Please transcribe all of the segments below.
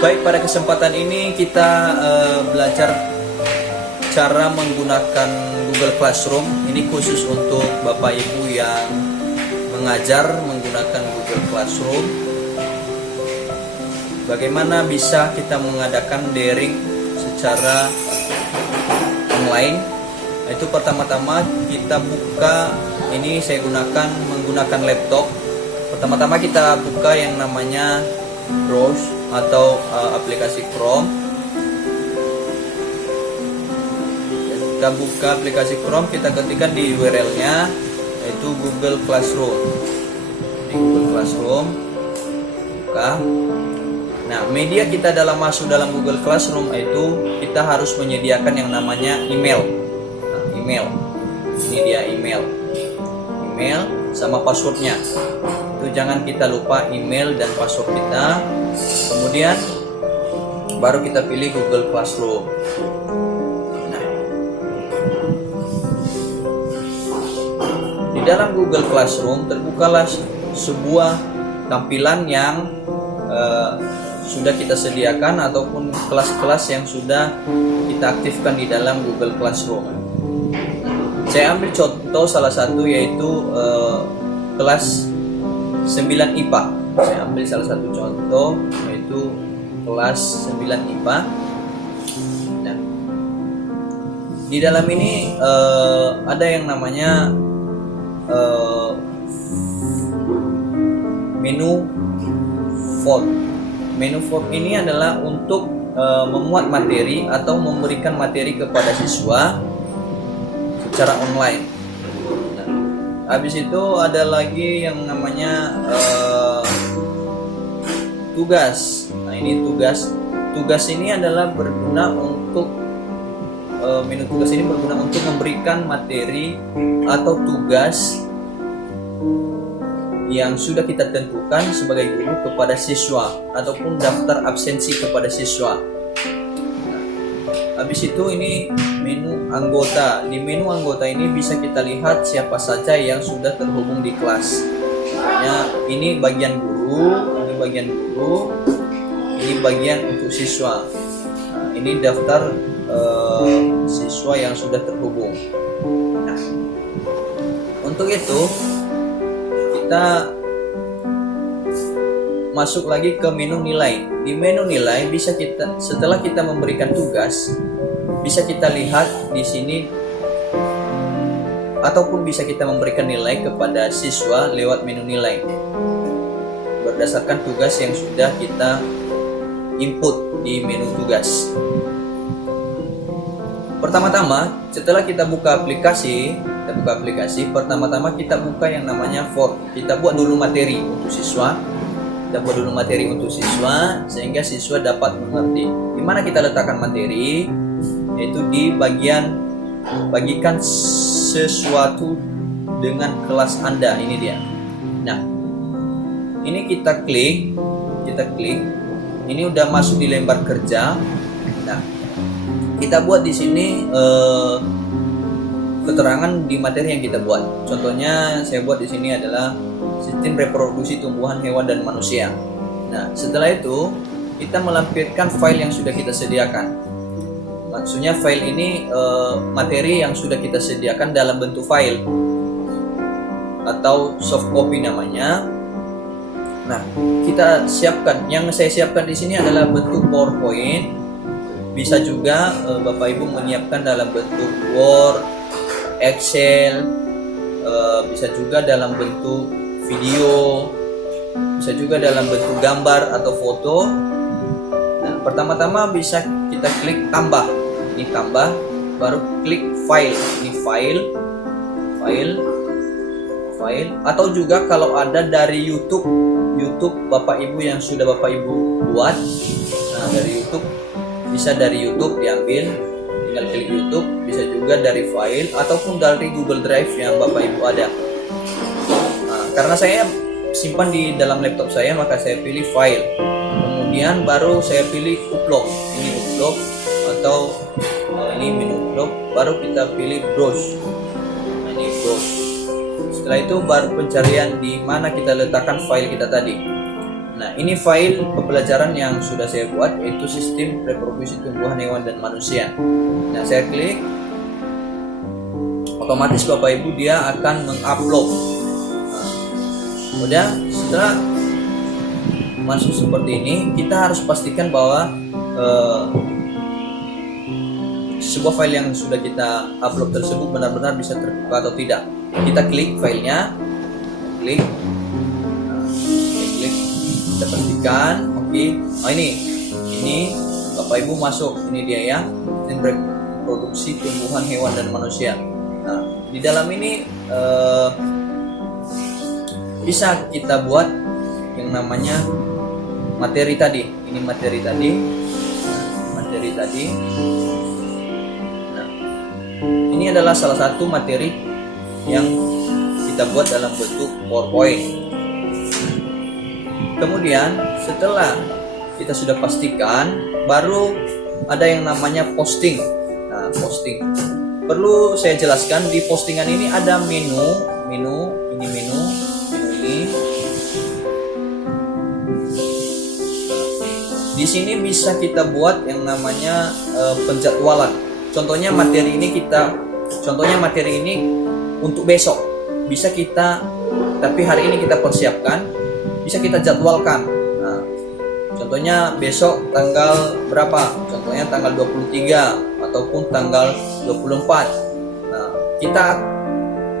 Baik, pada kesempatan ini kita belajar cara menggunakan Google Classroom. Ini khusus untuk Bapak Ibu yang mengajar menggunakan Google Classroom. Bagaimana bisa kita mengadakan daring secara online? Itu pertama-tama kita buka, ini saya menggunakan laptop. Pertama-tama kita buka yang namanya browse atau aplikasi Chrome. Kita buka aplikasi Chrome, kita ketikkan di URL-nya yaitu Google Classroom. Di Google Classroom buka. Nah, media kita masuk dalam Google Classroom itu kita harus menyediakan yang namanya email. Nah, email. Ini dia email sama passwordnya. Itu jangan kita lupa email dan password kita. Kemudian baru kita pilih Google Classroom. Nah, di dalam Google Classroom terbukalah sebuah tampilan yang sudah kita sediakan ataupun kelas-kelas yang sudah kita aktifkan di dalam Google Classroom. Saya ambil contoh salah satu yaitu kelas 9 IPA. Saya ambil salah satu contoh yaitu kelas 9 IPA. Nah, di dalam ini ada yang namanya menu vote. Menu vote ini adalah untuk memuat materi atau memberikan materi kepada siswa secara online. Nah, habis itu ada lagi yang namanya tugas. Nah, ini tugas. Tugas ini adalah berguna untuk menu tugas ini berguna untuk memberikan materi atau tugas yang sudah kita tentukan sebagai guru kepada siswa ataupun daftar absensi kepada siswa. Nah, habis itu ini menu anggota. Di menu anggota ini bisa kita lihat siapa saja yang sudah terhubung di kelas. Ya, ini bagian guru, ini bagian untuk siswa. Nah, ini daftar siswa yang sudah terhubung. Nah, untuk itu kita masuk lagi ke menu nilai. Di menu nilai bisa setelah kita memberikan tugas, bisa kita lihat di sini ataupun bisa kita memberikan nilai kepada siswa lewat menu nilai berdasarkan tugas yang sudah kita input di menu tugas. Pertama-tama setelah kita buka aplikasi, pertama-tama kita buka yang namanya vote. Kita buat dulu materi untuk siswa. Sehingga siswa dapat mengerti. Di mana kita letakkan materi? Yaitu di bagian bagikan sesuatu dengan kelas Anda. Ini dia. Nah, ini kita klik. Ini udah masuk di lembar kerja. Nah, kita buat di sini keterangan di materi yang kita buat. Contohnya saya buat di sini adalah sistem reproduksi tumbuhan, hewan dan manusia. Nah, setelah itu kita melampirkan file yang sudah kita sediakan. Maksudnya file ini materi yang sudah kita sediakan dalam bentuk file atau soft copy namanya. Nah, kita siapkan. Yang saya siapkan di sini adalah bentuk PowerPoint. Bisa juga Bapak Ibu menyiapkan dalam bentuk Word, Excel, bisa juga dalam bentuk video, bisa juga dalam bentuk gambar atau foto. Nah, pertama-tama bisa kita klik tambah. Ini tambah, baru klik file. Ini file, atau juga kalau ada dari YouTube Bapak Ibu yang sudah Bapak Ibu buat. Nah, dari YouTube bisa dari YouTube diambil, tinggal klik YouTube. Bisa juga dari file ataupun dari Google Drive yang Bapak Ibu ada. Nah, karena saya simpan di dalam laptop saya, maka saya pilih file. Kemudian baru saya pilih upload. Ini upload atau ini menu upload. Baru kita pilih browse. Nah, ini browse. Setelah itu baru pencarian di mana kita letakkan file kita tadi. Nah, ini file pembelajaran yang sudah saya buat, yaitu sistem reproduksi tumbuhan, hewan, dan manusia. Nah, saya klik, otomatis Bapak Ibu dia akan mengupload. Nah, udah, setelah masuk seperti ini, kita harus pastikan bahwa sebuah file yang sudah kita upload tersebut benar-benar bisa terbuka atau tidak. Kita klik filenya, klik, kita pastikan, oke. Oh, ini Bapak Ibu masuk, ini dia ya, sistem reproduksi tumbuhan, hewan, dan manusia. Nah, di dalam ini bisa kita buat yang namanya materi tadi. Ini materi tadi. Nah, ini adalah salah satu materi yang kita buat dalam bentuk PowerPoint. Kemudian setelah kita sudah pastikan, baru ada yang namanya posting. Nah, posting. Perlu saya jelaskan, di postingan ini ada menu ini. Di sini bisa kita buat yang namanya penjadwalan. Contohnya materi ini untuk besok. Bisa kita, tapi hari ini kita persiapkan, bisa kita jadwalkan. Nah, contohnya besok tanggal berapa? Contohnya tanggal 23 ataupun tanggal 24. Nah, kita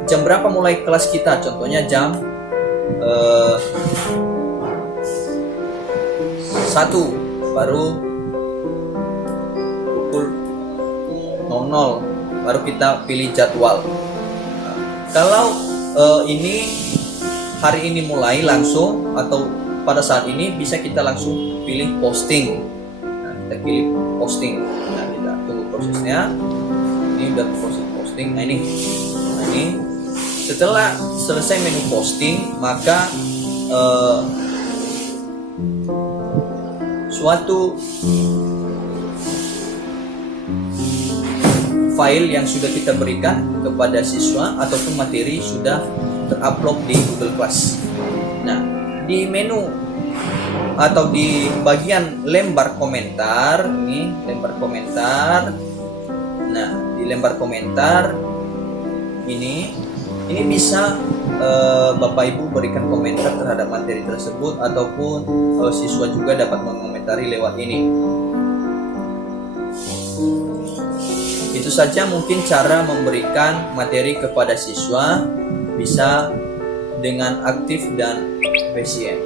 jam berapa mulai kelas kita? Contohnya jam 1, baru pukul 00, baru kita pilih jadwal. Nah, kalau ini hari ini mulai langsung, atau pada saat ini bisa kita langsung pilih posting. Nah, kita pilih posting. Nah, kita tunggu prosesnya. Ini udah proses posting. Nah, ini setelah selesai menu posting, maka suatu file yang sudah kita berikan kepada siswa ataupun materi sudah terupload di Google Class. Nah, di menu atau di bagian lembar komentar, ini lembar komentar. Nah, di lembar komentar ini bisa Bapak Ibu berikan komentar terhadap materi tersebut, ataupun siswa juga dapat mengomentari lewat ini. Itu saja mungkin cara memberikan materi kepada siswa bisa dengan aktif dan efisien.